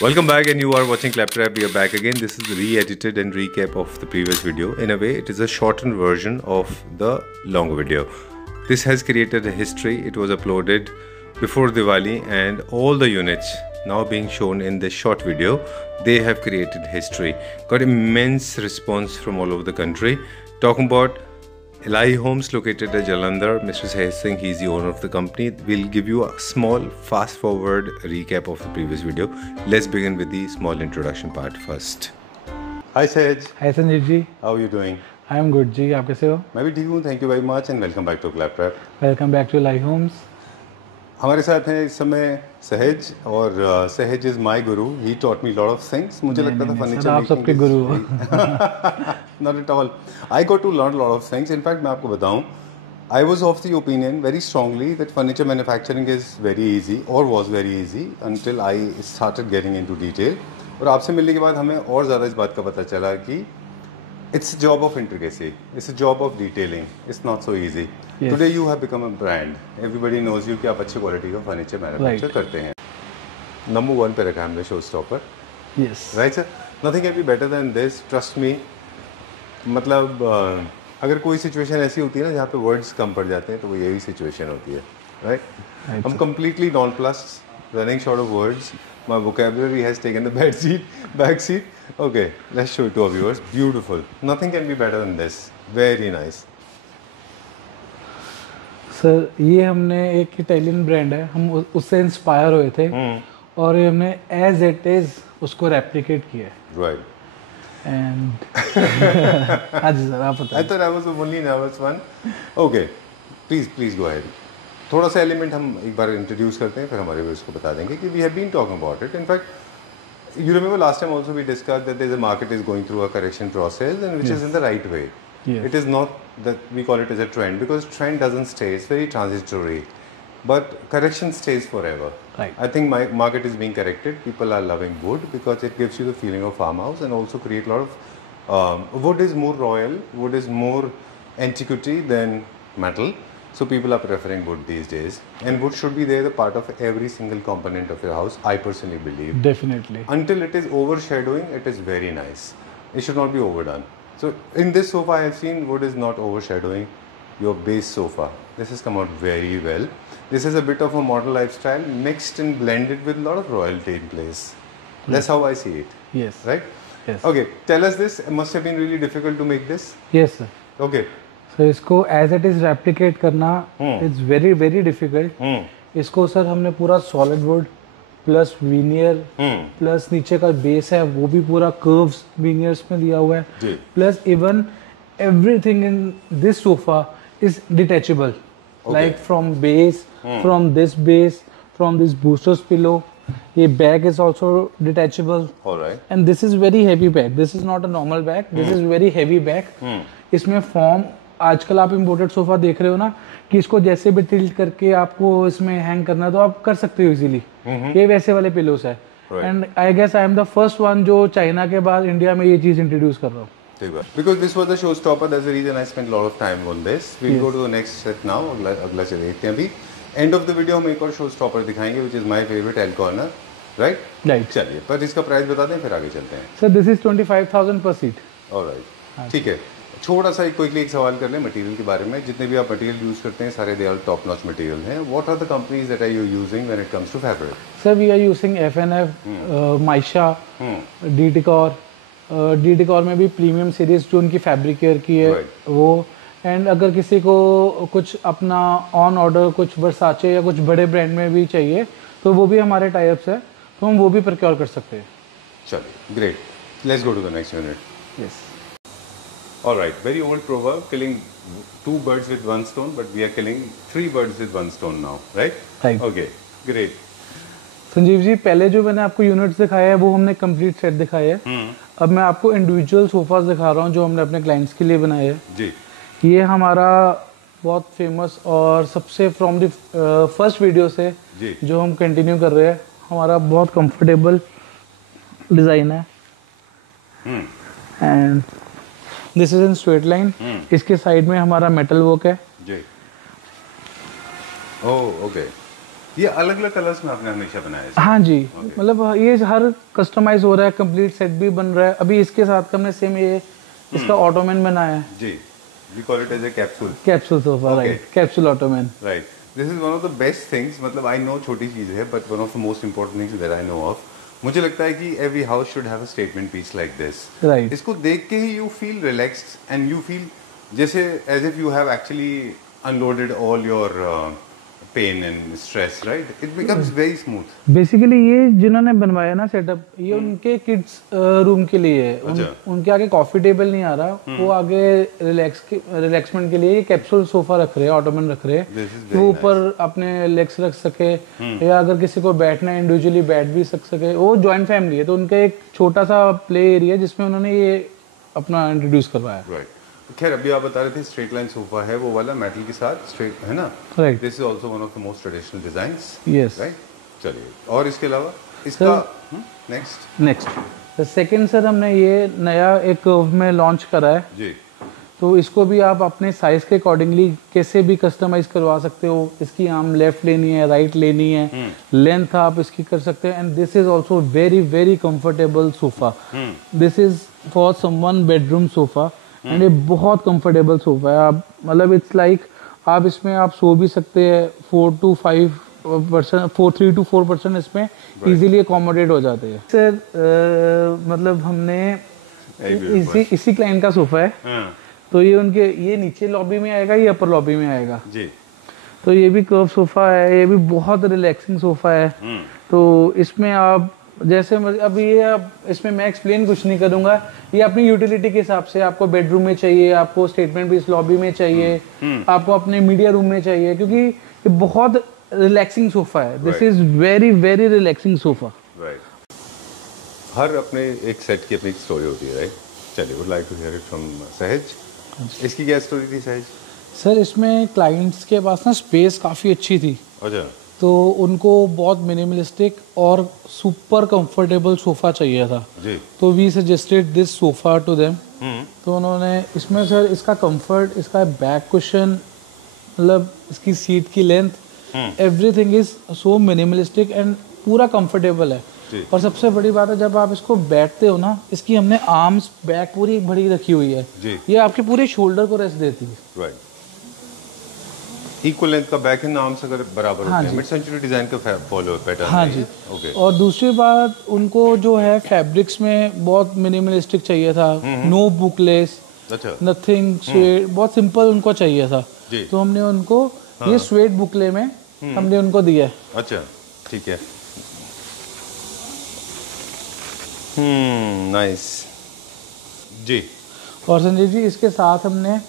Welcome back, and you are watching Claptrap. We are back again. This is the re-edited and recap of the previous video. In a way, it is a shortened version of the longer video. This has created a history. It was uploaded before Diwali, and all the units now being shown in this short video, they have created history. Got immense response from all over the country. Talking about Elahi Homes located at Jalandhar, Mr. Sahej Singh, he's the owner of the company. We'll give you a small fast forward recap of the previous video. Let's begin with the small introduction part first. Hi Sahej. Hi Sanjeev ji. How are you doing? I am good जी, आप कैसे हो? मैं भी ठीक हूँ. Thank you very much and welcome back to Claptrap. Welcome back to Elahi Homes. हमारे साथ हैं इस समय सहज और सहज is my guru. He taught me lot of things. मुझे लगता था फर्नीचर आप सबके गुरु हो. Not at all. I got to learn lot of things. In fact मैं आपको बताऊं, I was of the opinion very strongly that furniture manufacturing is very easy और was very easy until I started getting into detail. और आपसे मिलने के बाद हमें और ज़्यादा इस बात का पता चला कि it's a job of intricacy. It's a job of detailing. It's not so easy. Yes. Today you have become a brand. Everybody knows you कि आप अच्छी क्वालिटी का फर्नीचर मैन्युफैक्चर करते हैं. नंबर 1 पे रखा हमने show stopper. Yes. Right sir? Nothing can be better than this. Trust me. मतलब अगर कोई सिचुएशन ऐसी होती है ना जहाँ पे वर्ड्स कम पड़ जाते हैं तो वो यही सिचुएशन होती है. Right? I'm completely nonplussed, running short of words. My vocabulary has taken the back seat. Okay, let's show it to our viewers. Beautiful. Nothing can be better than this. Very nice. Sir ये हमने एक Italian brand है, हम उससे inspire हुए थे और ये हमने एज इट इज उसको रेप्लिकेट किया है. Right. And हाँ जी सर, आप बताइए. I thought I was the only nervous one. Okay, please go ahead. थोड़ा सा एलिमेंट हम एक बार इंट्रोड्यूस करते हैं, फिर हमारे व्यूअर्स को बता देंगे कि we have been talking about it. In fact you remember last time also we discussed that the market is going through a correction process and which is in the right way. It is not that we call it as a trend because trend doesn't stay. It's very transitory, but correction stays forever. Right. I think my market is being corrected. People are loving wood because it gives you the feeling of farmhouse and also create a lot of wood is more royal. Wood is more antiquity than metal. So people are preferring wood these days, and wood should be there, the part of every single component of your house. I personally believe. Definitely. Until it is overshadowing, it is very nice. It should not be overdone. So in this sofa, I have seen wood is not overshadowing your base sofa. This has come out very well. This is a bit of a modern lifestyle mixed and blended with a lot of royalty in place. That's how I see it. Yes. Right? Yes. Okay. Tell us this. It must have been really difficult to make this. Yes sir. Okay. सो इसको as it is replicate करना it's very very difficult. इसको sir हमने पूरा solid wood plus veneer plus नीचे का base है वो भी पूरा कर्व्स वीनियर्स में दिया हुआ है, plus even everything in this sofa is detachable, like from base, from this boosters pillow. ये bag is also detachable and this is very heavy bag. This is not a normal bag, this is very heavy bag. इसमें foam आजकल आप imported sofa देख रहे हो ना कि इसको जैसे भी टिल्ट करके आपको इसमें हैंग करना है तो आप कर सकते हो इजीली. ये वैसे वाले पिलोस है. And I guess I am the first one जो चाइना के बाद इंडिया में ये चीज इंट्रोड्यूस कर रहा हूँ. Because this was the showstopper, that's the reason I spent a lot of time on this. We'll go to the next set now. अगला चले देखते हैं अभी. End of the video हम एक और showstopper दिखाएंगे, which is my favorite, L corner. Right? Right. चलिए, पर इसका प्राइस बता दें फिर आगे चलते हैं. Sir, this is 25,000 per seat. Alright. ठीक है. छोटा सा क्विकली एक सवाल कर लें मटेरियल के बारे में. जितने भी आप मटेरियल यूज करते हैं सारे they are top notch material हैं. What are the companies that are you using when it comes to fabric? Sir we are using FNF, Maisha, D decor में भी प्रीमियम सीरीज जो उनकी फैब्रिक केयर की है वो. एंड अगर किसी को कुछ अपना ऑन ऑर्डर कुछ वर्साचे या कुछ बड़े ब्रांड में भी चाहिए तो वो भी हमारे टाइप्स है, तो हम वो भी प्रोक्योर कर सकते हैं. चलिए, great. Let's go to the next unit. Yes. All right, very old proverb, killing 2 birds with 1 stone, but we are killing 3 birds with 1 stone now, right? Right. Okay, great. Sanjeev ji, पहले जो मैंने आपको यूनिट्स दिखाए हैं वो हमने कंप्लीट सेट दिखाए हैं. अब मैं आपको इंडिविजुअल सोफास दिखा रहा हूँ जो हमने अपने क्लाइंट्स के लिए बनाए हैं. जी. ये हमारा बहुत फेमस और सबसे फ्रॉम द फर्स्ट वीडियो से जो हम कंटिन्यू कर रहे हैं, हमारा बहुत कंफर्टेबल डिज़ाइन है. And this is in straight line. इसके साइड में हमारा मेटल वर्क है. जी. ओह, ओके. ये अलग अलग कलर्स में आपने हमेशा बनाया है? हाँ जी, मतलब ये हर कस्टमाइज हो रहा है, कंप्लीट सेट भी बन रहा है। अभी इसके साथ हमने सेम ये इसका ऑटोमैन बनाया है जी, we call it as a capsule. Capsule sofa, right, capsule ottoman, right. This is one of the best things, मतलब आई नो छोटी चीज है but one of the most important things that I know of. मुझे लगता है कि every house should have a statement piece like this. Right. इसको देख के ही you feel relaxed and you feel जैसे as if you have actually unloaded all your pain and stress, right? It becomes very smooth. Basically ये जिन्होंने बनवाया ना setup, ये उनके किड्स रूम के लिए है। उनके आगे कॉफी टेबल नहीं आ रहा, वो आगे रिलैक्समेंट के लिए कैप्सूल सोफा रख रहे हैं, ऑटोमन रख रहे हैं, वो ऊपर अपने लेग्स रख सके, या अगर किसी को बैठना है इंडिविजुअली बैठ भी सके। वो जॉइंट फैमिली है तो उनका एक छोटा सा प्ले एरिया जिसमें उन्होंने ये अपना इंट्रोड्यूस करवाया। राइट। खैर अभी आप बता रहे थे स्ट्रेट लाइन सोफा है वो वाला मेटल के साथ स्ट्रेट है ना? Right. This is also one of the most traditional designs. Yes, right. चलिए, और इसके अलावा इसका नेक्स्ट सेकंड सर हमने ये नया एक कर्व में लॉन्च करा है जी। तो इसको भी आप अपने साइज के अकॉर्डिंगली कैसे भी कस्टमाइज करवा सकते हो। इसकी आर्म लेफ्ट लेनी है, राइट लेनी है, लेंथ आप इसकी कर सकते हैं। And this is also very very comfortable sofa. This is for someone bedroom sofa and ये बहुत कंफर्टेबल सोफा है। आप मतलब इट्स लाइक आप इसमें आप सो भी सकते हैं। 3 to 4% इसमें इजीली अकोमोडेट हो जाते हैं सर। मतलब हमने इसी क्लाइंट का सोफा है तो ये उनके ये नीचे लॉबी में आएगा, ये अपर लॉबी में आएगा जी। तो ये भी कर्व सोफा है, ये भी बहुत रिलैक्सिंग सोफा है। तो इसमें आप जैसे अभी ये आप इसमें मैं एक्सप्लेन कुछ नहीं करूंगा, ये अपनी यूटिलिटी के हिसाब से आपको बेडरूम में चाहिए, आपको स्टेटमेंट पीस लॉबी में चाहिए, आपको अपने मीडिया रूम में चाहिए, क्योंकि ये बहुत रिलैक्सिंग सोफा है। This is very very relaxing sofa. Right. हर अपने एक सेट की अपनी एक स्टोरी होती है, राइट? चलिए, would like to hear it from Sahaj. इसकी क्या स्टोरी थी सहज? सर इसमें क्लाइंट्स के पास ना स्पेस काफ़ी अच्छी थी। अच्छा। तो उनको बहुत मिनिमलिस्टिक और सुपर कंफर्टेबल सोफा चाहिए था जी। तो we suggested this sofa to them. तो उन्होंने इसमें सर इसका कंफर्ट, इसका बैक कुशन, मतलब इसकी सीट की length, everything is so minimalistic and पूरा कंफर्टेबल है। और सबसे बड़ी बात है जब आप इसको बैठते हो ना, इसकी हमने आर्म्स बैक पूरी बड़ी रखी हुई है जी। ये आपके पूरे शोल्डर को रेस्ट देती है। राइट। इक्वल लेंथ का बैक एंड आर्म्स अगर बराबर होते हैं, मिड सेंचुरी डिजाइन का फॉलो पैटर्न। हाँ जी। ओके। और दूसरी बात उनको जो है फैब्रिक्स में बहुत मिनिमलिस्टिक चाहिए था, नो बुकलेस, अच्छा, नथिंग स्वेट, बहुत सिंपल उनको चाहिए था जी। तो हमने उनको ये स्वेट बुकले में हमने उनको दिया है। अच्छा, ठीक है। नाइस जी। और संजय जी इसके साथ हमने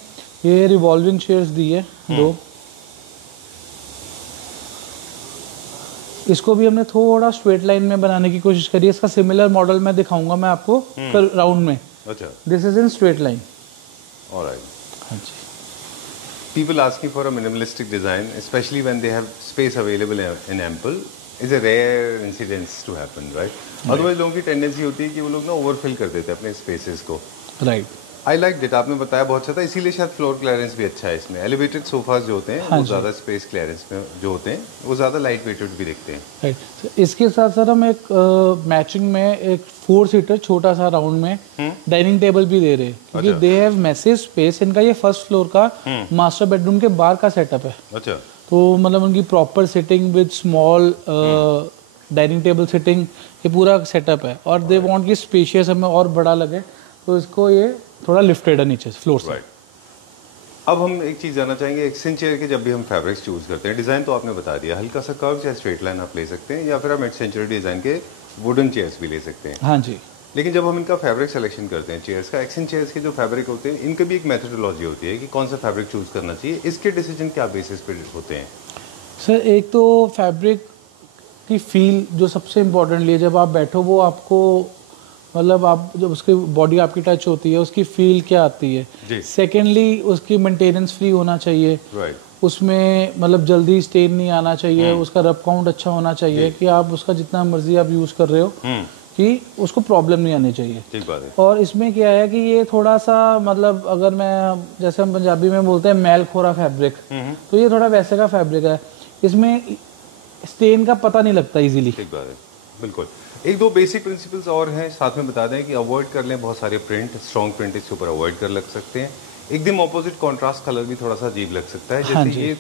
ये रिवॉल्विंग चेयर्स दी है 2। इसको भी हमने थोड़ा स्ट्रेट लाइन में बनाने की कोशिश करी है। इसका सिमिलर मॉडल मैं दिखाऊंगा मैं आपको राउंड में। अच्छा। This is in straight line. Alright. हाँ जी। People asking for a minimalistic design, especially when they have space available in ample, is a rare incidence to happen, right? Otherwise लोगों की tendency होती है कि वो लोग ना ओवरफिल कर देते हैं अपने स्पेसेस को। राइट। आई लाइक दैट, आपने बताया बहुत अच्छा था, इसीलिए शायद फ्लोर क्लियरेंस भी अच्छा है इसमें। एलिवेटेड सोफास जो होते हैं वो ज़्यादा स्पेस क्लियरेंस में जो होते हैं वो ज़्यादा लाइट वेटेड भी दिखते हैं। राइट। इसके साथ सर हम एक मैचिंग में एक 4 सीटर छोटा सा राउंड में डाइनिंग टेबल भी दे रहे हैं क्योंकि दे हैव मैसिव स्पेस। इनका ये फर्स्ट फ्लोर का मास्टर बेडरूम के बाहर का सेटअप है। अच्छा। तो मतलब उनकी proper sitting with small dining table sitting, ये पूरा सेटअप है। और दे वांट कि स्पेशियस हमें और बड़ा लगे तो इसको ये थोड़ा लिफ्टेड है नीचे फ्लोर से। अब हम एक चीज़ जानना चाहेंगे, एक्सचेंज चेयर के जब भी हम फैब्रिक्स चूज करते हैं, डिज़ाइन तो आपने बता दिया, हल्का सा कर्व या स्ट्रेट लाइन आप ले सकते हैं या फिर आप मिड सेंचुरी डिज़ाइन के वुडन चेयर्स भी ले सकते हैं। हाँ जी। लेकिन जब हम इनका फैब्रिक सिलेक्शन करते हैं चेयर्स का, एक्सचेंज चेयर्स के जो फैब्रिक होते हैं इनकी भी एक मेथोडोलॉजी होती है कि कौन सा फैब्रिक चूज करना चाहिए। इसके डिसीजन क्या बेसिस पे होते हैं? सर एक तो फैब्रिक की फील जो सबसे इम्पोर्टेंटली है, जब आप बैठो वो आपको मतलब आप जब उसकी बॉडी आपकी टच होती है उसकी फील क्या आती है। सेकेंडली उसकी मेंटेनेंस फ्री होना चाहिए। राइट। उसमें मतलब जल्दी स्टेन नहीं आना चाहिए, उसका रब काउंट अच्छा होना चाहिए कि आप उसका जितना मर्जी आप यूज़ कर रहे हो कि उसको प्रॉब्लम नहीं आनी चाहिए। ठीक बात है। और इसमें क्या है कि ये थोड़ा सा मतलब अगर मैं जैसे हम पंजाबी में बोलते हैं मैल खोरा फैब्रिक, तो ये थोड़ा वैसे का फैब्रिक है। इसमें स्टेन का पता नहीं लगता इजीली। ठीक बात है, बिल्कुल। एक दो बेसिक प्रिंसिपल्स और हैं साथ में बता दें कि अवॉइड कर लें बहुत सारे प्रिंट, स्ट्रॉन्ग प्रिंट इसके ऊपर अवॉइड कर लग सकते हैं। एकदम ऑपोजिट कॉन्ट्रास्ट कलर भी थोड़ा सा अजीब लग सकता है, हाँ जैसे जी। ये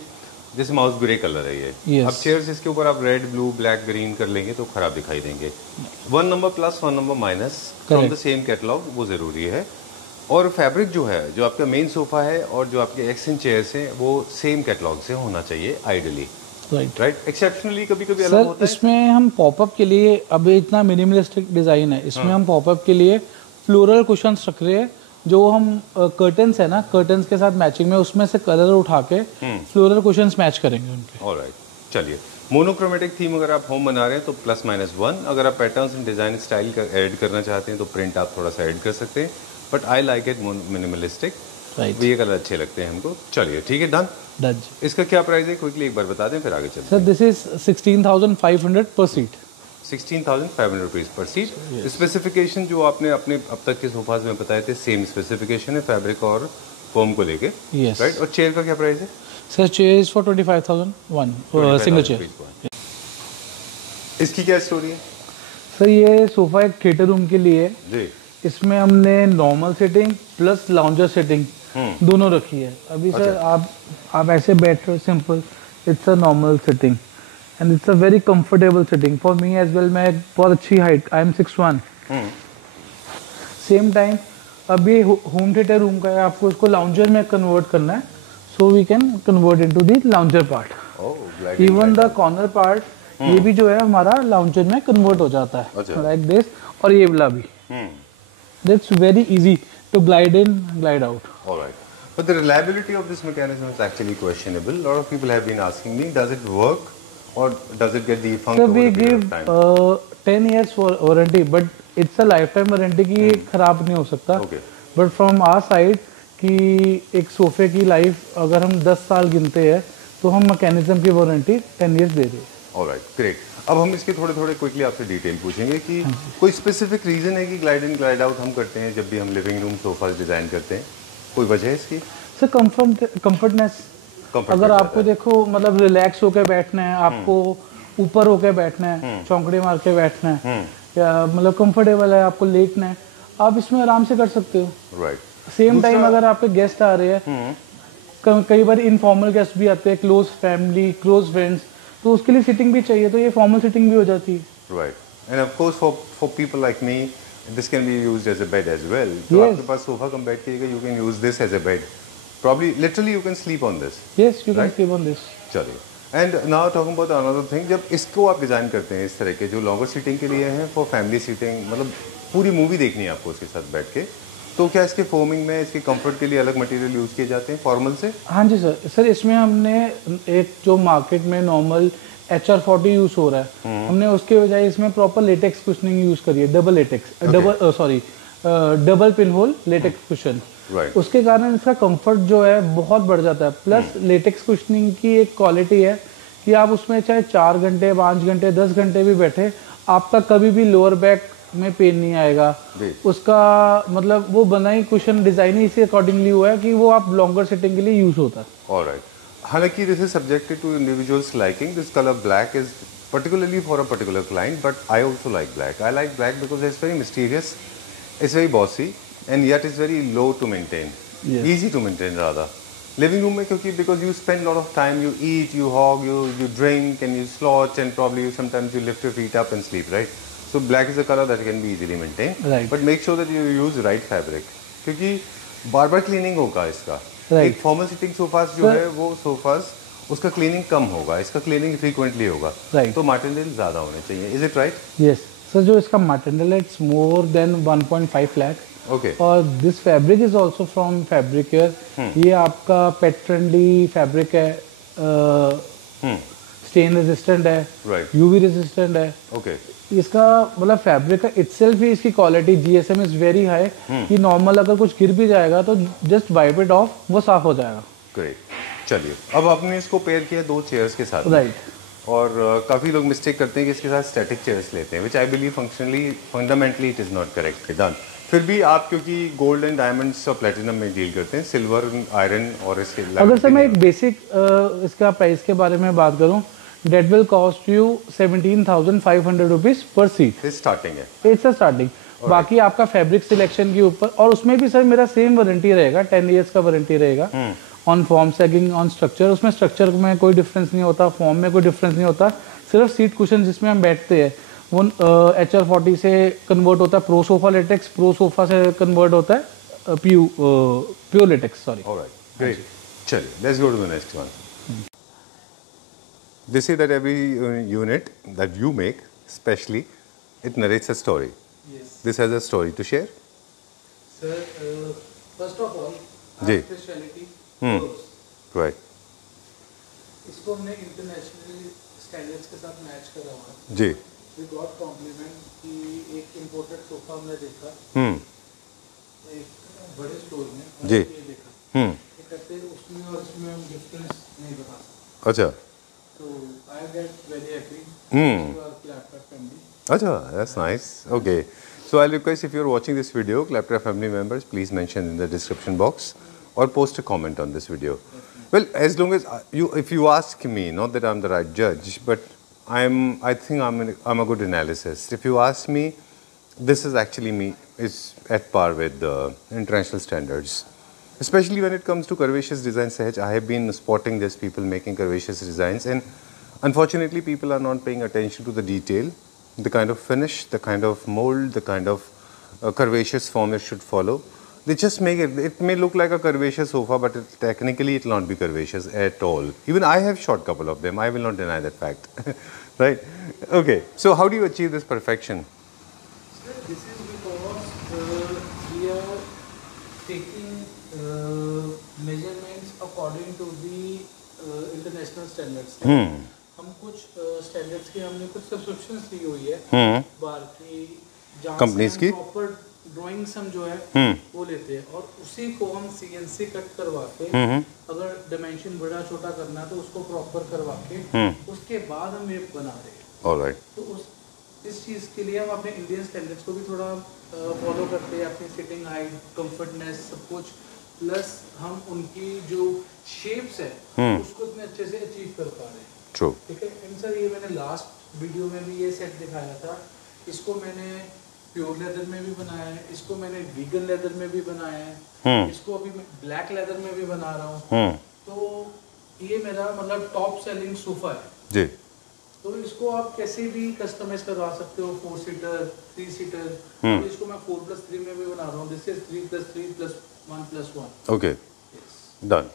जैसे माउस ग्रे कलर है ये। Yes. अब चेयर्स इसके ऊपर आप रेड, ब्लू, ब्लैक, ग्रीन कर लेंगे तो खराब दिखाई देंगे। 1 number plus 1 number minus from the same catalogue वो जरूरी है। और फैब्रिक जो है, जो आपका मेन सोफा है और जो आपके एक्सचेंज चेयर्स हैं, वो सेम कैटलॉग से होना चाहिए आइडियली। राइट। एक्सेप्शनली कभी कभी अलग होता है। इसमें हम पॉपअप के लिए, अभी इतना मिनिमलिस्टिक डिजाइन है, इसमें हम पॉपअप के लिए फ्लोरल कुशन्स रख रहे हैं, जो हम कर्टन्स है ना, कर्टन्स के साथ मैचिंग में उसमें से कलर उठा के फ्लोरल कुशन्स मैच करेंगे उनके। ऑलराइट, चलिए। मोनोक्रोमेटिक थीम अगर आप होम बना रहे हैं तो +-1, अगर आप patterns and design style add करना चाहते हैं तो प्रिंट आप थोड़ा सा ऐड कर सकते हैं, but I like it minimalistic. Right, ये कलर अच्छे लगते हैं हमको। चलिए ठीक है, डन। डन। इसका क्या प्राइस है क्विकली एक बार बता दें फिर आगे चलते सर दिस इज 16,500 पर seat. 16,500 rupees per seat. Specification जो आपने अपने अब तक के सोफाज में बताए थे सेम स्पेसिफिकेशन है, फैब्रिक और फोम को लेके। Yes. राइट। और चेयर का क्या प्राइस है? Sir chair is for 25,001 single chair. इसकी क्या स्टोरी है? सर ये सोफा एक थिएटर रूम के लिए है। जी। इसमें हमने normal sitting plus lounger sitting दोनों रखी है। अभी सर आप ऐसे बैठ रहे हो simple, it's a normal sitting and it's a very comfortable sitting for me as well. मैं बहुत अच्छी height, I am 6'1". Same time अब ये होम थिएटर रूम का है, आपको इसको लाउंजर में कन्वर्ट करना है, so we can convert into the lounger part. Even the corner part ये भी जो है हमारा लाउंजर में कन्वर्ट हो जाता है लाइक दिस। और ये वाला भी that's very easy to glide in, glide out. Alright. But the reliability of this mechanism is actually questionable. A lot of people have been asking me, does it work or does it get defunct So over we a period give of time? 10 years for warranty, but it's a lifetime warranty की खराब नहीं हो सकता। Okay. But from our side कि एक सोफे की life अगर हम 10 साल गिनते हैं तो हम मैकेनिज्म की वारंटी 10 years दे रहे हैं। Alright, great. अब हम इसके थोड़े थोड़े क्विकली आपसे डिटेल पूछेंगे कि कोई स्पेसिफिक रीजन है कि ग्लाइड इन ग्लाइड आउट हम करते हैं जब भी हम लिविंग रूम सोफा डिजाइन करते हैं, कोई वजह है इसकी? Sir comfortness. अगर आपको देखो मतलब रिलैक्स होकर बैठना है, आपको ऊपर होकर बैठना है, चौंकड़े मार के बैठना है, या मतलब कंफर्टेबल है, आपको लेटना है, आप इसमें आराम से कर सकते हो। राइट। सेम टाइम अगर आपके गेस्ट आ रहे हैं, कई बार इनफॉर्मल गेस्ट भी आते हैं, क्लोज फैमिली, क्लोज फ्रेंड्स, तो उसके लिए सिटिंग भी चाहिए, तो ये फॉर्मल सिटिंग भी हो जाती है। Right. And of course for people like me this can be used as a bed as well. तो आपके पास सोफा कम बैठ के you can use this as a bed, probably literally you can sleep on this. Yes, you can sleep on this. चलिए। And now talking about another thing, जब इसको आप design करते हैं इस तरह के जो लॉन्गर सीटिंग के लिए हैं, फॉर फैमिली सीटिंग, मतलब पूरी मूवी देखनी है आपको उसके साथ बैठ के, तो क्या इसके फोमिंग में इसके कंफर्ट के लिए अलग मटेरियल यूज किए जाते हैं फॉर्मल से? हाँ जी सर इसमें हमने एक जो मार्केट में नॉर्मल HR40 यूज हो रहा है, हमने उसके बजाय इसमें प्रॉपर लेटेक्स कुशनिंग यूज करी है, double pin hole latex cushion. उसके कारण इसका कंफर्ट जो है बहुत बढ़ जाता है। प्लस लेटेक्स कुशनिंग की एक क्वालिटी है कि आप उसमें चाहे 4 घंटे, 5 घंटे, 10 घंटे भी बैठे, आपका कभी भी लोअर बैक में पेन नहीं आएगा। उसका मतलब वो बनाई कुशन डिजाइन ही इसी अकॉर्डिंगली हुआ है कि वो आप लॉन्गर सिटिंग के लिए यूज होता है। ऑलराइट। हालांकि this is subjected to individuals liking, this colour black is particularly for a particular client, but I also like black. I like black because it's very mysterious, it's very bossy, and yet it's very low to maintain. Yes. Easy to maintain rather. Living room में क्योंकि because you spend a lot of time, you eat, you hog, you drink, and you slouch, and probably sometimes you lift your feet up and sleep, right? So black is a color that can be easily maintained. Right. But make sure that you use right fabric, क्योंकि बार-बार cleaning होगा इसका। Right. एक formal sitting sofas जो है वो sofas उसका cleaning कम होगा, इसका क्लीनिंग फ्रीक्वेंटली होगा। Right. तो मटेरियल ज्यादा होने चाहिए। Is it right? Yes sir, जो इसका material it's more than 1.5 lakh. Okay. और this fabric is also from fabricare. ये आपका पेट फ्रेंडली फैब्रिक है, स्टेन रेजिस्टेंट है, राइट, यूवी रेजिस्टेंट है। ओके। इसका मतलब फैब्रिक का इटसेल्फ ही इसकी quality GSM is very high कि नॉर्मल अगर कुछ गिर भी जाएगा तो जस्ट वाइप इट ऑफ, वो साफ हो जाएगा। ग्रेट। चलिए, अब आपने इसको पेयर किया 2 चेयर्स के साथ। राइट। और काफ़ी लोग मिस्टेक करते हैं कि इसके साथ स्टैटिक चेयर्स लेते हैं, which I believe fundamentally it is not correct. Done. फिर भी आप क्योंकि गोल्ड एंड डायमंड्स और प्लेटिनम में डील करते हैं, सिल्वर, आयरन और इसके अगर सर मैं एक बेसिक इसका प्राइस के बारे में बात करूं, That will cost you 17,500 rupees per seat. ये स्टार्टिंग है. It's a starting. बाकी आपका फैब्रिक सिलेक्शन के ऊपर, और उसमें भी सर मेरा सेम वारंटी रहेगा, 10 इयर्स का वारंटी रहेगा on form sagging, on structure. उसमें स्ट्रक्चर में कोई डिफरेंस नहीं होता, फॉर्म में कोई डिफरेंस नहीं होता. सिर्फ सीट कुशन जिसमें हम बैठते हैं वो HR40 से कन्वर्ट होता है pro sofa latex, pro sofa से कन्वर्ट होता है pure latex. Sorry. Alright, great. चलिए, let's go to the next one. They say that every unit that you make, especially, it narrates a story. Yes. This has a story to share. Sir, first of all, ji. specialty. Right. इसको हमने international standards के साथ match करा हुआ है. जी. We got compliment कि एक imported sofa हमने देखा एक बड़े स्टोर में. जी. ये देखा. ये कहते हैं उसमें और इसमें हम डिफरेंस नहीं बता सकते. अच्छा. So I get very happy. You are Claptrap family. Acha, that's nice. Okay. So I'll request if you're watching this video, Claptrap family members, please mention in the description box or post a comment on this video. Well, as long as if you ask me, not that I'm the right judge, but I think I'm a good analyst. If you ask me, this is actually is at par with the international standards. Especially when it comes to curvaceous designs, Sahaj, I have been spotting these people making curvaceous designs, and unfortunately people are not paying attention to the detail, the kind of finish, the kind of mold, the kind of curvaceous form it should follow. They just make it may look like a curvaceous sofa, but technically it will not be curvaceous at all. Even I have shot a couple of them, I will not deny that fact. Right? Okay, so how do you achieve this perfection? Sir, this is because we are taking measurements according to the international standards. हम कुछ standards के हमने कुछ subscriptions ली हुई है बार की, companies की proper drawings हम जो है वो लेते हैं और उसी को हम CNC कट करवा के अगर डायमेंशन बड़ा छोटा करना है तो उसको प्रॉपर करवा के उसके बाद हम वेब बना रहे हैं. ऑलराइट. तो इस चीज़ के लिए हम अपने इंडियन स्टैंडर्ड्स को भी थोड़ा फॉलो करते हैं, अपनी सिटिंग हाइट, कंफर्टनेस, सब कुछ, प्लस हम उनकी जो शेप्स है उसको इतने अच्छे से अचीव कर पा रहे हैं. ट्रू. ठीक है. एंड सर ये मैंने लास्ट वीडियो में भी ये सेट दिखाया था, इसको मैंने प्योर लेदर में भी बनाया है, इसको मैंने वीगन लेदर में भी बनाया है, इसको अभी मैं ब्लैक लेदर में भी बना रहा हूँ. तो ये मेरा मतलब टॉप सेलिंग सोफा है जी. तो इसको आप कैसे भी कस्टमाइज करवा सकते हो, 4 सीटर, 3 सीटर. तो इसको मैं 4+3 में भी बना रहा हूँ. This is 3+3+1+1. Okay, done.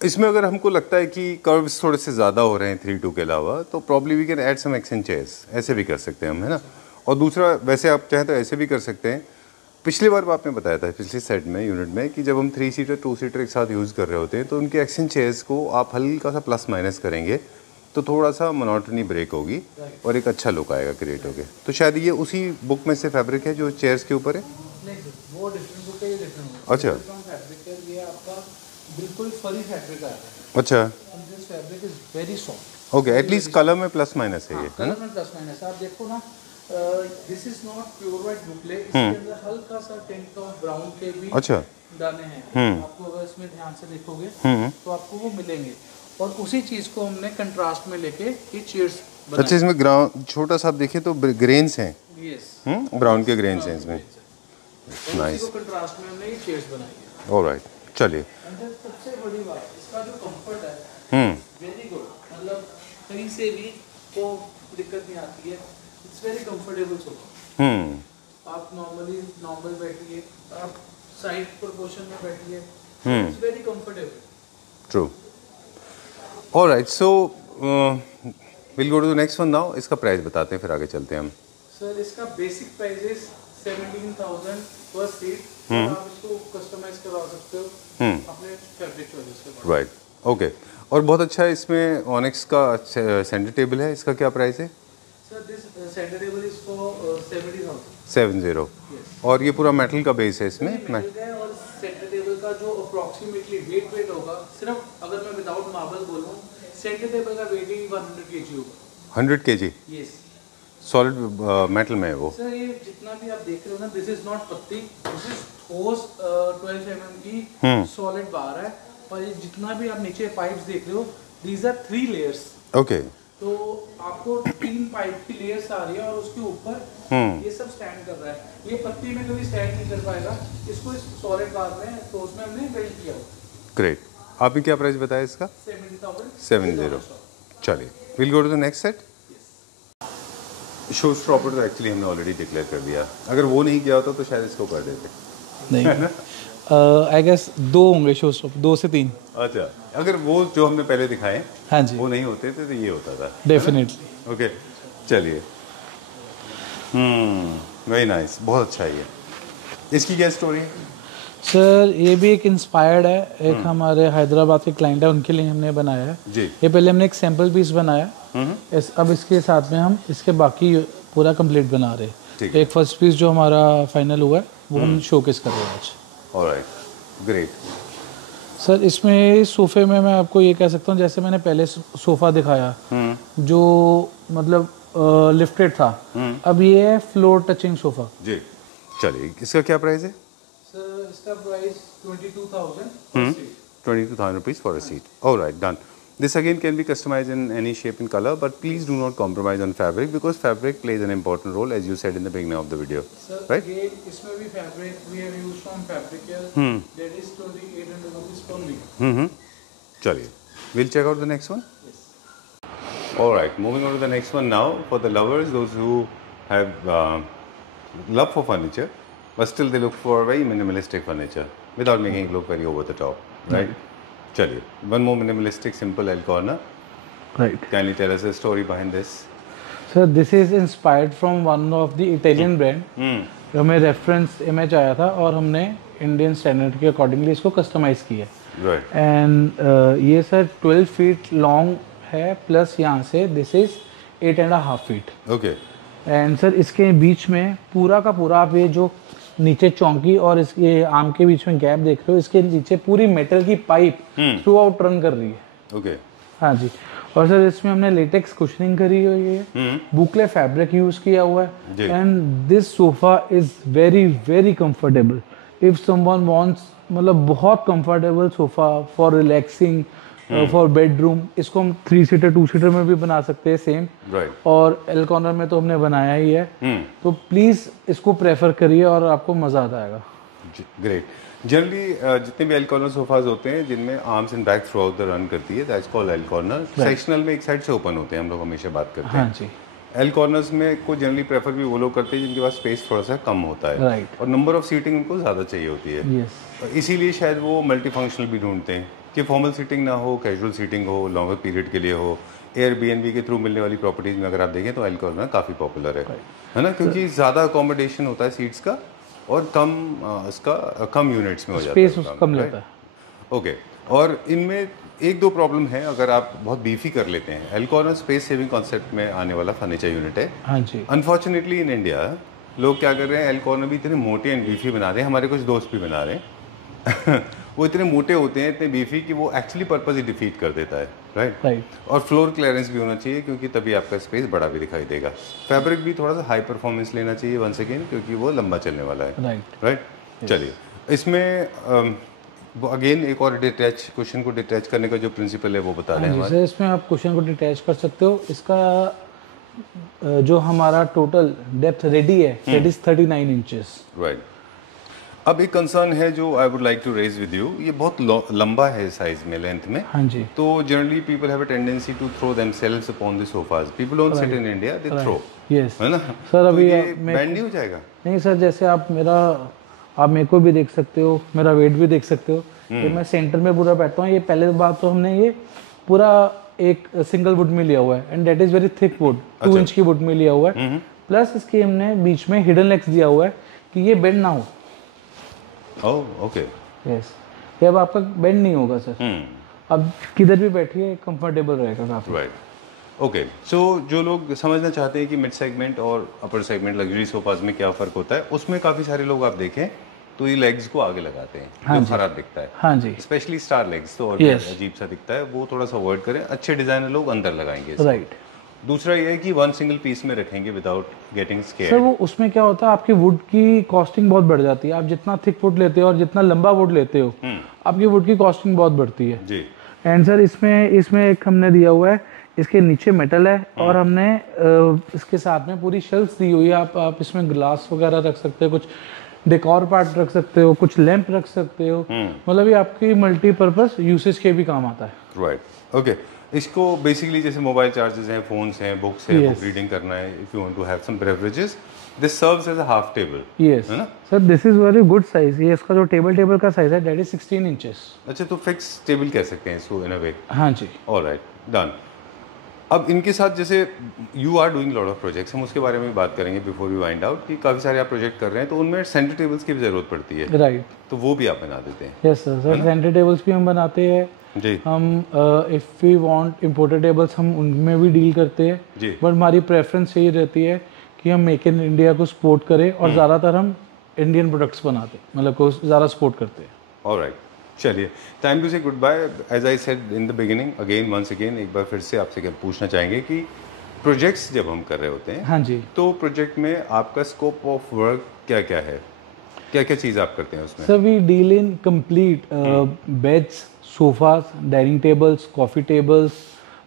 इसमें अगर हमको लगता है कि कर्व्स थोड़े से ज़्यादा हो रहे हैं 3-2 के अलावा, तो probably we can add some extend chairs. ऐसे भी कर सकते हैं हम, है ना. और दूसरा, वैसे आप चाहें तो ऐसे भी कर सकते हैं. पिछली बार आपने बताया था पिछले सेट में, यूनिट में, कि जब हम 3 सीटर 2 सीटर एक साथ यूज़ कर रहे होते हैं तो उनके एक्सटेंड चेयर्स को आप हल्का सा प्लस माइनस करेंगे तो थोड़ा सा मोनोटनी ब्रेक होगी और एक अच्छा लुक आएगा क्रिएट होके. तो शायद ये उसी बुक में से फैब्रिक है जो चेयर्स के ऊपर है. नहीं सर, वो डिफरेंट बुक है, ये डिफरेंट. अच्छा. फैब्रिक है, ये आपका बिल्कुल फरी फैब्रिक आ रहा है. अच्छा. This fabric is very soft. Okay, at least colour में प्लस माइनस है ये, है ना. कलर में प्लस माइनस आप देखो ना. This is not pure white boucle, इसके अंदर हल्का सा टिंट ऑफ ब्राउन के भी अच्छा दाने हैं. आपको अगर इसमें ध्यान से देखोगे तो आपको वो मिलेंगे. और उसी चीज को हमने कंट्रास्ट में लेके ये चेयर्स बनाए. अच्छा, इसमें ग्राउंड छोटा सा आप देखिए तो ग्रेन्स हैं. यस. ब्राउन के ग्रेन्स हैं इसमें. नाइस. कंट्रास्ट में हमने ये चेयर्स बनाई है. ऑलराइट, चलिए. सबसे बड़ी बात इसका जो कंफर्ट है वेरी गुड. मतलब कहीं से भी को दिक्कत नहीं आती है. It's very comfortable sofa. आप नॉर्मल बैठिए, आप साइड प्रोपोर्शन में बैठिए, it's very comfortable. True. Alright, so will go to the next one now. इसका प्राइस बताते हैं फिर आगे चलते हैं हम. सर इसका बेसिक प्राइस इज 17,000 पर सीट. आप इसको कस्टमाइज करवा सकते हो अपने फैब्रिक चॉइस के. राइट. ओके. और बहुत अच्छा है, इसमें ऑनिक्स का सेंटर टेबल है. इसका क्या प्राइस है? Sir this centre table is for 70,000. 70. और ये पूरा मेटल का बेस है इसमें. और सेंटर टेबल का जो अप्रोक्सीमेटली वेट होगा, सिर्फ अगर मैं विदाउट मार्बल बोलूँ, सेंटर टेबल का वेट ही 100 kg होगा. 100 kg? यस. सॉलिड मेटल में है वो. सर ये जितना भी आप देख रहे हो ना, दिस इज नॉट पत्ती, दिस इज ठोस 12 mm की सॉलिड बार है. और ये जितना भी आप नीचे पाइप्स देख रहे हो, दीज आर 3 लेयर्स. ओके. तो आपको 3 पाइप की लेयर्स आ रही है और उसके ऊपर ये सब स्टैंड कर रहा है। ये पत्ती में कभी स्टैंड नहीं कर पाएगा, इसको इस सॉलिड बार में तो उसमें हमने बिल्ड किया हुआ। ग्रेट। आपने क्या प्राइस बताया इसका? 70। चलिए, will go to the next set. Show stopper तो एक्चुअली हमने ऑलरेडी डिक्लेयर कर दिया, अगर वो नहीं किया होता तो शायद इसको कर देते। नहीं, आई गेस 2 होंगे शो स्टॉप, 2 से 3। अच्छा, अगर वो जो हमने पहले दिखाए हाँ जी, वो नहीं होते थे तो ये होता था डेफिनेटली। ओके, चलिए। वेरी नाइस, बहुत अच्छा है ये। इसकी क्या स्टोरी है? सर ये भी एक इंस्पायर्ड है, एक हमारे हैदराबाद के क्लाइंट है, उनके लिए हमने बनाया है जी। ये पहले हमने एक सैंपल पीस बनाया, अब इसके साथ में हम इसके बाकी पूरा कंप्लीट बना रहे हैं। एक फर्स्ट पीस जो हमारा फाइनल हुआ है वो हम शोकेस कर रहे हैं आज। Alright, great. सर इसमें सोफे में मैं आपको ये कह सकता हूँ, जैसे मैंने पहले सोफा दिखाया जो मतलब लिफ्टेड था, अब ये है फ्लोर टचिंग सोफा जी। चलिए, इसका क्या प्राइस है? सर इसका price 22,000 rupees for a seat. All right, done. This again can be customized in any shape and color, but please do not compromise on fabric because fabric plays an important role, as you said in the beginning of the video. Sir, right? Again, इसमें भी fabric we have used from Fabricare. That is 2,800 rupees per meter. चलिए, we'll check out the next one. Yes. All right, moving on to the next one now. For the lovers, those who have love for furniture, but still they look for very minimalistic furniture without making it look very over the top, right? चलिए, one more minimalistic simple L corner. Right. Can you tell us the story behind this? Sir, this is inspired from one of the Italian brand. हमें reference image आया था और हमने Indian standard के accordingly इसको customise किया है। Right. And ये सर 12 फीट लॉन्ग है, प्लस यहाँ से this is 8.5 feet. Okay. And sir इसके बीच में पूरा का पूरा आप ये जो नीचे चौंकी और इसके आर्म के बीच में गैप देख रहे हो, इसके नीचे पूरी मेटल की पाइप थ्रू आउट रन कर रही है। Okay. हाँ जी, और सर इसमें हमने लेटेक्स कुशनिंग करी हुई है, बुकले फैब्रिक यूज किया हुआ है, and this sofa is very very comfortable. If someone wants, मतलब बहुत comfortable sofa for relaxing, for bedroom, इसको हम 3 सीटर 2 सीटर में भी बना सकते हैं सेम। और एल कॉर्नर में तो हमने बनाया ही है, तो प्लीज इसको प्रेफर करिए और आपको मजा आता आएगा। ग्रेट। जनरली जितने भी एल कॉर्नर सोफाज होते हैं जिनमें arms and back through out the run करती है, that's called L corner. Sectional में एक साइड से ओपन होते हैं, हम लोग हमेशा बात करते हैं। हाँ जी। एल कॉर्नर्स में को जनरली प्रेफर भी वो लोग करते हैं जिनके पास स्पेस थोड़ा सा कम होता है, राइट, और नंबर ऑफ सीटिंग उनको ज़्यादा चाहिए होती है। यस। इसीलिए शायद वो मल्टी फंक्शनल भी ढूंढते हैं कि फॉर्मल सीटिंग ना हो, कैजुअल सीटिंग हो, लॉन्गर पीरियड के लिए हो। एयरबीएनबी के थ्रू मिलने वाली प्रॉपर्टीज में अगर आप देखें तो एल कॉर्नर काफ़ी पॉपुलर है ना, क्योंकि ज़्यादा अकोमोडेशन होता है सीट्स का और इसका कम यूनिट्स में हो जाता है, स्पेस कम लेता है। ओके, और इनमें 1-2 प्रॉब्लम है अगर आप बहुत बीफी कर लेते हैं। L corner space saving concept में आने वाला फर्नीचर यूनिट है। हाँ जी। अनफॉर्चुनेटली इन इंडिया लोग क्या कर रहे हैं, एल कॉर्नर भी इतने मोटे एंड बीफी बना रहे हैं, हमारे कुछ दोस्त भी बना रहे हैं वो इतने मोटे होते हैं, इतने बीफी कि वो एक्चुअली पर्पस ही डिफीट कर देता है। राइट। और फ्लोर क्लियरेंस भी होना चाहिए क्योंकि तभी आपका स्पेस बड़ा भी दिखाई देगा। फैब्रिक भी थोड़ा सा हाई परफॉर्मेंस लेना चाहिए वंस अगेन, क्योंकि वो लंबा चलने वाला है। राइट। चलिए, इसमें अगेन एक और डिटैच, कुशन को डिटैच करने का जो प्रिंसिपल है वो बता दें हमारे। इसमें आप कुशन को डिटैच कर सकते हो। इसका जो हमारा टोटल डेप्थ रेडी है दैट इज 39 इंचेस। राइट। अब एक कंसर्न है जो I would like to raise with you, ये बहुत लंबा है साइज में, लेंथ में। हाँ जी। तो generally people have a tendency to throw themselves upon the sofas. People don't sit in India, they throw. Yes, है ना सर। अभी ये बैंड नहीं हो जाएगा? नहीं सर, जैसे आप मेरे को भी देख सकते हो, मेरा वेट भी देख सकते हो। ये मैं सेंटर में पूरा बैठता हूँ। ये पहले बात तो हमने ये पूरा एक सिंगल वुड में लिया हुआ है and that is very thick would, 2 inch की वुड में लिया हुआ है। प्लस इसके हमने बीच में हिडन लेग्स दिया हुआ है कि ये बेंड ना हो। Oh okay. यस, ये अब आपका बेंड नहीं होगा सर। अब किधर भी बैठिए कंफर्टेबल रहेगा काफी। राइट। ओके, सो जो लोग समझना चाहते हैं कि मिड सेगमेंट और अपर सेगमेंट लग्जरी सोफाज में क्या फ़र्क होता है, उसमें काफ़ी सारे लोग आप देखें तो ये लेग्स को आगे लगाते हैं। हाँ जो खराब दिखता है। हाँ जी। स्पेशली स्टार लेग्स तो और भी अजीब सा दिखता है, वो थोड़ा सा अवॉइड करें। अच्छे डिजाइनर लोग अंदर लगाएंगे। राइट। दूसरा ये है कि वन सिंगल पीस में रखेंगे विदाउट गेटिंग स्केयर्ड। सर वो उसमें क्या होता है, आपकी वुड की कॉस्टिंग बहुत बढ़ जाती है। आप जितना थिक वुड लेते हो और जितना लंबा वुड लेते हो, आपकी वुड की कॉस्टिंग बहुत बढ़ती है जी। एंड सर इसमें एक हमने दिया हुआ है इसके नीचे मेटल है और हमने इसके साथ में पूरी शेल्फ्स दी हुई है। आप इसमें ग्लास वगैरह रख सकते हो, कुछ डेकोर पार्ट रख सकते हो, कुछ लैंप रख सकते हो, मतलब ये आपकी मल्टीपर्पज यूसेज के भी काम आता है। Right, okay. इसको बेसिकली जैसे मोबाइल चार्जेस हैं, फोन्स हैं, बुक्स हैं, बुक रीडिंग करना है, if you want to have some beverages, this serves as a half table. Yes sir, this is very good size. ये इसका जो टेबल का साइज है दैट इज 16 इंचेस। अच्छा, तो फिक्स टेबल कह सकते हैं इसको इन अ वे। हाँ जी, ऑलराइट, डन। अब इनके साथ जैसे you are doing lot of projects, हम उसके बारे में बात करेंगे बिफोर वी वाइंड आउट कि काफ़ी सारे आप प्रोजेक्ट कर रहे हैं, तो उनमें सेंटर टेबल्स की भी ज़रूरत पड़ती है, राइट? तो वो भी आप बना देते हैं? यस सर, सेंटर टेबल्स भी हम बनाते हैं जी। हम if we want imported tables हम उनमें भी डील करते हैं जी। बट हमारी प्रेफरेंस यही रहती है कि हम मेक इन इंडिया को सपोर्ट करें और ज़्यादातर हम इंडियन प्रोडक्ट्स बनाते हैं, मतलब को ज़्यादा सपोर्ट करते हैं। ऑलराइट, चलिए, time to say goodbye. As I said in the beginning, again once again एक बार फिर से आपसे क्या पूछना चाहेंगे कि प्रोजेक्ट्स जब हम कर रहे होते हैं, हाँ जी, तो प्रोजेक्ट में आपका स्कोप ऑफ वर्क क्या क्या है, क्या क्या चीज़ आप करते हैं उसमें? Sir we deal in complete beds, sofas, dining tables, coffee tables,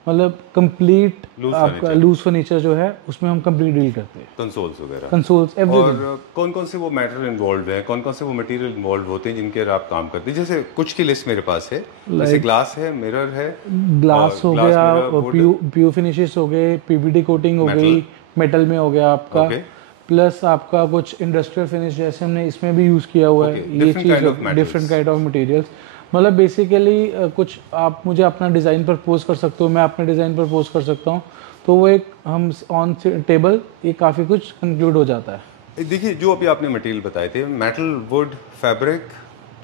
मतलब कंप्लीट आपका लूज फर्नीचर जो है उसमें हम कंप्लीट डील करते हैं। कंसोल्स वगैरह, कंसोल्स, एवरीथिंग। और कौन कौन से वो मैटर इन्वॉल्व है, कौन कौन से वो मटेरियल इन्वॉल्व होते हैं जिनके आप काम करते हैं? जैसे कुछ की लिस्ट मेरे पास है, जैसे ग्लास है, मिरर है, ग्लास हो गया, प्योर फिनिशेस हो गए, पीवीडी कोटिंग हो गई, मेटल में हो गया आपका, प्लस आपका कुछ इंडस्ट्रियल फिनिश जैसे हमने इसमें भी यूज़ किया हुआ है। ये चीज़ डिफरेंट काइंड ऑफ मटेरियल्स, मतलब बेसिकली कुछ आप मुझे अपना डिज़ाइन प्रपोज कर सकते हो, मैं अपना डिज़ाइन प्रपोज कर सकता हूँ, तो वो एक हम ऑन टेबल ये काफ़ी कुछ कंक्लूड हो जाता है। देखिए, जो अभी आपने मटेरियल बताए थे, मेटल, वुड, फैब्रिक,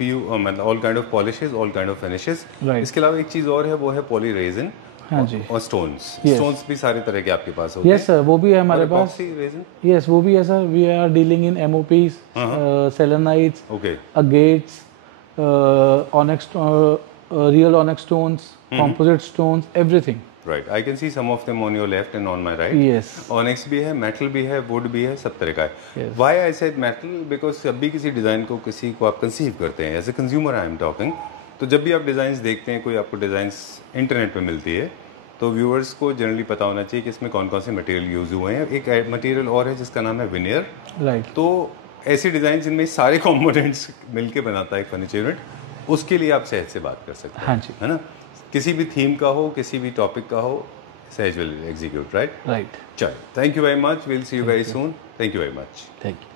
मतलब all kind of polishes, all kind of finishes. इसके अलावा एक चीज़ और है, वो है पॉली रेजिन। हाँ जी, और स्टोन्स भी सारे तरह के आपके पास होते हैं? यस सर, वो भी है हमारे पास। यस, वो भी है sir. We are dealing in MOPs, selenites, agates, onyx, real onyx stones, composite stones, everything. Right, I can see some of them on your left and on my right. Yes, onyx भी है, metal भी है, would भी है, सब तरह का है। Why I said metal? Because जब भी किसी डिज़ाइन को किसी को आप कंसीव करते हैं, as a consumer I am talking, तो जब भी आप डिज़ाइंस देखते हैं, कोई आपको डिज़ाइंस इंटरनेट पे मिलती है, तो व्यूअर्स को जनरली पता होना चाहिए कि इसमें कौन कौन से मटेरियल यूज़ हुए हैं। एक मटेरियल और है जिसका नाम है विनियर। राइट। तो ऐसे डिज़ाइन जिनमें सारे कॉम्पोनेंट्स मिलके बनाता है एक फर्नीचर यूनिट, उसके लिए आप सहज से बात कर सकते हैं। हाँ जी, है ना? किसी भी थीम का हो, किसी भी टॉपिक का हो, Sahaj will execute. Right, right. चलो, thank you very much, will see you very soon. Thank you very much. Thank you.